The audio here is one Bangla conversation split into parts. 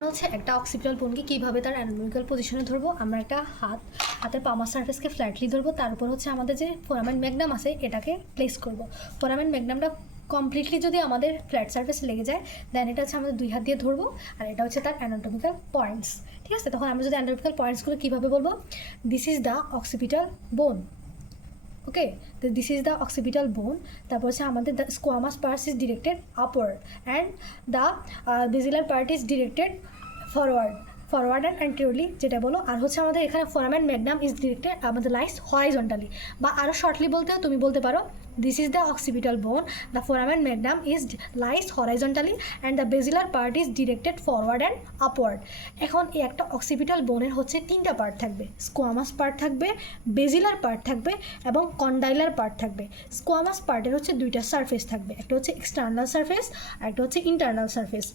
হচ্ছে একটা অক্সিপিটাল বোনকে কীভাবে তার অ্যানাটমিক্যাল পজিশনে ধরবো। আমরা একটা হাতের পামার সারফেসকে ফ্ল্যাটলি ধরবো, তার উপর হচ্ছে আমাদের যে ফোরামেন ম্যাগনাম আছে এটাকে প্লেস করব। ফোরামেন ম্যাগনামটা কমপ্লিটলি যদি আমাদের ফ্ল্যাট সারফেস লেগে যায় দেন এটা হচ্ছে আমাদের দুই হাত দিয়ে ধরবো, আর এটা হচ্ছে তার অ্যানাটমিক্যাল পয়েন্টস। ঠিক আছে, তখন আমরা যদি অ্যানাটমিক্যাল পয়েন্টসগুলো কীভাবে বলবো, দিস ইজ দ্য অক্সিপিটাল বোন। ওকে, তো দিস ইজ দ্য অক্সিপিটাল বোন। তারপর হচ্ছে আমাদের the squamous part is directed upward and the basilar part is directed forward and anteriorly, যেটা বলো। আর হচ্ছে আমাদের এখানে ফোরামেন ম্যাগনাম ইজ ডিরেক্টেড আমাদের লাইস হরাইজন্টালি, বা আরও শর্টলি বলতেও তুমি বলতে পারো this is the occipital bone, the foramen magnum is lies horizontally and the basilar part is directed forward and upward. এখন এই একটা অক্সিপিটাল বোনের হচ্ছে তিনটা পার্ট থাকবে, স্কোয়ামাস পার্ট থাকবে, বেজিলার পার্ট থাকবে এবং কন্ডাইলার পার্ট থাকবে। স্কোয়ামাস পার্টের হচ্ছে দুইটা সারফেস থাকবে, একটা হচ্ছে এক্সটার্নাল সারফেস আর একটা হচ্ছে ইন্টারনাল সারফেস।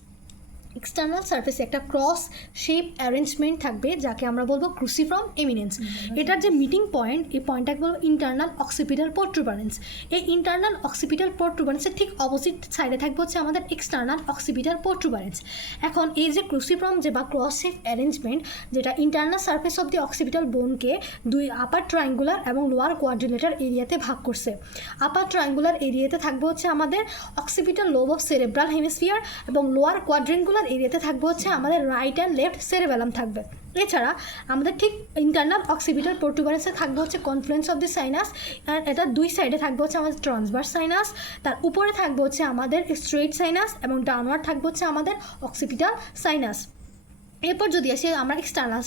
এক্সটার্নাল সারফেসে একটা ক্রস শেপ অ্যারেঞ্জমেন্ট থাকবে যাকে আমরা বলবো ক্রুসিফর্ম এমিনেন্স। এটার যে মিটিং পয়েন্ট, এই পয়েন্টটাকে বলবো ইন্টারনাল অক্সিপিটাল প্রোট্রুবারেন্স। এই ইন্টারনাল অক্সিপিটাল প্রোট্রুবারেন্সের ঠিক অপোজিট সাইডে থাকবে হচ্ছে আমাদের এক্সটার্নাল অক্সিপিটাল প্রোট্রুবারেন্স। এখন এই যে ক্রুসিফর্ম যে বা ক্রস শেপ অ্যারেঞ্জমেন্ট, যেটা internal surface of the occipital বোনকে দুই আপার ট্রায়াঙ্গুলার এবং লোয়ার কোয়াড্রিলেটার এরিয়াতে ভাগ করছে। আপার ট্রায়াঙ্গুলার এরিয়াতে থাকবে হচ্ছে আমাদের occipital lobe of cerebral hemisphere এবং লোয়ার কোয়াড্রিঙ্গুলার এরিয়াতে থাকবে হচ্ছে আমাদের রাইট অ্যান্ড লেফট সেরেবেলাম থাকবে। এছাড়া আমাদের ঠিক ইন্টারনাল অক্সিপিটাল প্রোট্রুবারেন্সে থাকবে হচ্ছে কনফ্লুয়েন্স অফ দি সাইনাস, আর এটা দুই সাইডে থাকবে হচ্ছে আমাদের ট্রান্সভার্স সাইনাস, তার উপরে থাকবে হচ্ছে আমাদের স্ট্রেট সাইনাস এবং ডাউনওয়ার্ড থাকবে হচ্ছে আমাদের অক্সিপিটাল সাইনাস। এরপর যদি আসি আমরা এক্সটার্নাল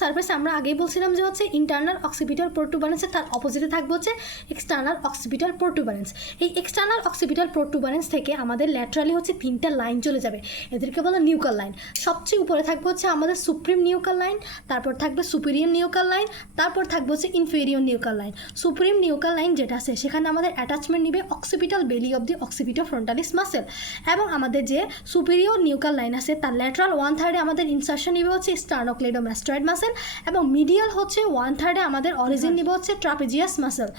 সারফেস আমরা আগেই বলছিলাম যে হচ্ছে ইন্টারনাল অক্সিপিটাল প্রোট্রুবারেন্সের তার অপোজিটে থাকবে হচ্ছে এক্সটার্নাল অক্সিপিটাল প্রোট্রুবারেন্স। এই এক্সটার্নাল অক্সিপিটাল প্রোট্রুবারেন্স থেকে আমাদের ল্যাটারালি হচ্ছে তিনটা লাইন চলে যাবে, এদেরকে বলা নিউকাল লাইন। সবচেয়ে উপরে থাকবে হচ্ছে আমাদের সুপ্রিম নিউকাল লাইন, তারপর থাকবে সুপিরিয়র নিউকাল লাইন, তারপর থাকবে হচ্ছে inferior nuchal line. Supreme nuchal line যেটা আছে সেখানে আমাদের অ্যাটাচমেন্ট নিবে অক্সিপিটাল বেলি অফ দি অক্সিপিটো ফ্রন্টালিস মাসেল, এবং আমাদের যে সুপিরিয়র নিউকাল লাইন আছে তার ল্যাটারাল 1/3 আমাদের ইনসারশন নিবে হচ্ছে স্টার্নোক্লেডোমাস্টয়েড মাসেল, এবং মিডিয়াল হচ্ছে 1/3 আমাদের অরিজিন নিবে হচ্ছে ট্রাপিজিয়াস মাসেল।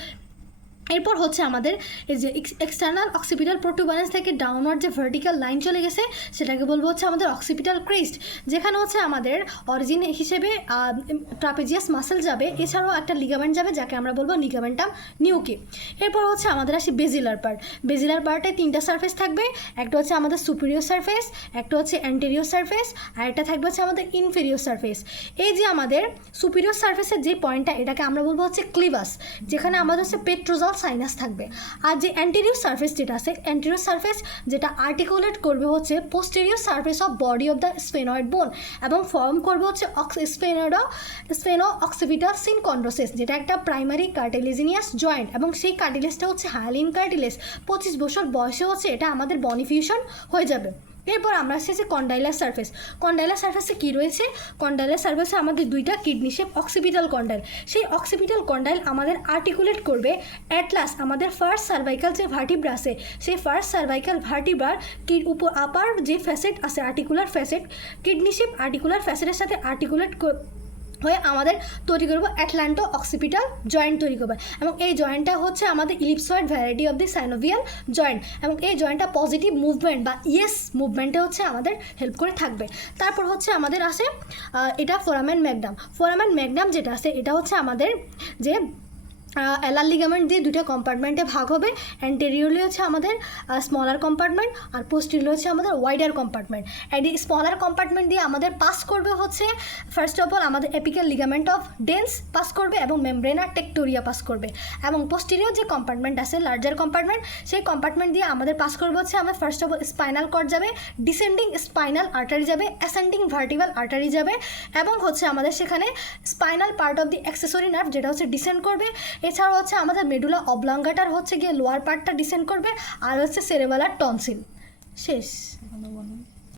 এরপর হচ্ছে আমাদের এই যে এক্সটার্নাল অক্সিপিটাল প্রোট্রুবারেন্স থেকে ডাউনওয়ার্ড যে ভার্টিক্যাল লাইন চলে গেছে সেটাকে বলবো হচ্ছে আমাদের অক্সিপিটাল ক্রেস্ট, যেখানে হচ্ছে আমাদের অরিজিন হিসেবে ট্রাপিজিয়াস মাসেল যাবে, এছাড়াও একটা লিগামেন্ট যাবে যাকে আমরা বলবো লিগামেন্টাম নিউকি। এরপর হচ্ছে আমাদের আসি বেজিলার পার্ট। বেজিলার পার্টে তিনটা সারফেস থাকবে, একটা হচ্ছে আমাদের সুপিরিয়র সারফেস, একটা হচ্ছে অ্যান্টেরিয়র সারফেস, আর একটা থাকবে হচ্ছে আমাদের ইনফেরিয়র সারফেস। এই যে আমাদের সুপিরিয়র সারফেসের যে পয়েন্টটা এটাকে আমরা বলবো হচ্ছে ক্লিভাস, যেখানে আমাদের হচ্ছে পেট্রোজাল সাইনাস থাকবে। আর যে অ্যান্টেরিয়র সারফেস যেটা আছে, অ্যান্টেরিয়র সারফেস যেটা আর্টিকুলেট করবে হচ্ছে posterior surface of body of the sphenoid বোন এবং ফর্ম করবে হচ্ছে স্ফেনো অক্সিপিটাল সিনকন্ড্রোসিস, যেটা একটা প্রাইমারি কার্টিলেজিনিয়াস জয়েন্ট, এবং সেই কার্টিলেজটা হচ্ছে হায়ালিন কার্টিলেজ। 25 বছর বয়সে হচ্ছে এটা আমাদের বনিফিউশন হয়ে যাবে। এরপর আমরা আসছি কন্ডাইলার সারফেস। কন্ডাইলার সারফেসে কী রয়েছে, কন্ডাইলার সারফেসে আমাদের দুইটা কিডনি শেপ অক্সিপিটাল কন্ডাইল। সেই অক্সিপিটাল কন্ডাইল আমাদের আর্টিকুলেট করবে অ্যাটলাস আমাদের ফার্স্ট সার্ভাইকাল যে ভার্টিব্রা আছে সেই ফার্স্ট সার্ভাইকাল ভার্টিব্রার উপর আপার যে ফ্যাসেট আছে articular facet, kidney shape articular ফ্যাসেটের সাথে আর্টিকুলেট হয়ে আমাদের তৈরি করবো অ্যাটলান্টো অক্সিপিটাল জয়েন্ট তৈরি করবে, এবং এই জয়েন্টটা হচ্ছে আমাদের ellipsoid variety of the synovial joint, এবং এই জয়েন্টটা পজিটিভ মুভমেন্ট বা ইয়েস মুভমেন্টে হচ্ছে আমাদের হেল্প করে থাকবে। তারপর হচ্ছে আমাদের আসে এটা ফোরামেন ম্যাগনাম যেটা আছে এটা হচ্ছে আমাদের যে এলার লিগামেন্ট দিয়ে দুটো কম্পার্টমেন্টে ভাগ হবে। অ্যান্টেরিয়রলি হচ্ছে আমাদের স্মলার কম্পার্টমেন্ট আর পোস্টেরিয়রলি হচ্ছে আমাদের ওয়াইডার কম্পার্টমেন্ট। এই স্মলার কম্পার্টমেন্ট দিয়ে আমাদের পাস করবে হচ্ছে ফার্স্ট অফ অল আমাদের apical ligament of dens pass করবে এবং মেমব্রেনা টেকটোরিয়া পাস করবে, এবং পোস্টেরিয়র যে কম্পার্টমেন্ট আছে লার্জার কম্পার্টমেন্ট সেই কম্পার্টমেন্ট দিয়ে আমাদের পাস করবে হচ্ছে আমাদের first of all spinal cord যাবে, ডিসেন্ডিং স্পাইনাল আর্টারি যাবে, অ্যাসেন্ডিং ভার্টিব্রাল আর্টারি যাবে, এবং হচ্ছে আমাদের সেখানে spinal part of the accessory nerve যেটা হচ্ছে ডিসেন্ড করবে। এছাড়াও হচ্ছে আমাদের মেডুলা অবলাঙ্গাটার হচ্ছে গিয়ে লোয়ার পার্টটা ডিসেন্ড করবে, আর হচ্ছে সেরেবেলার টনসিল। শেষ।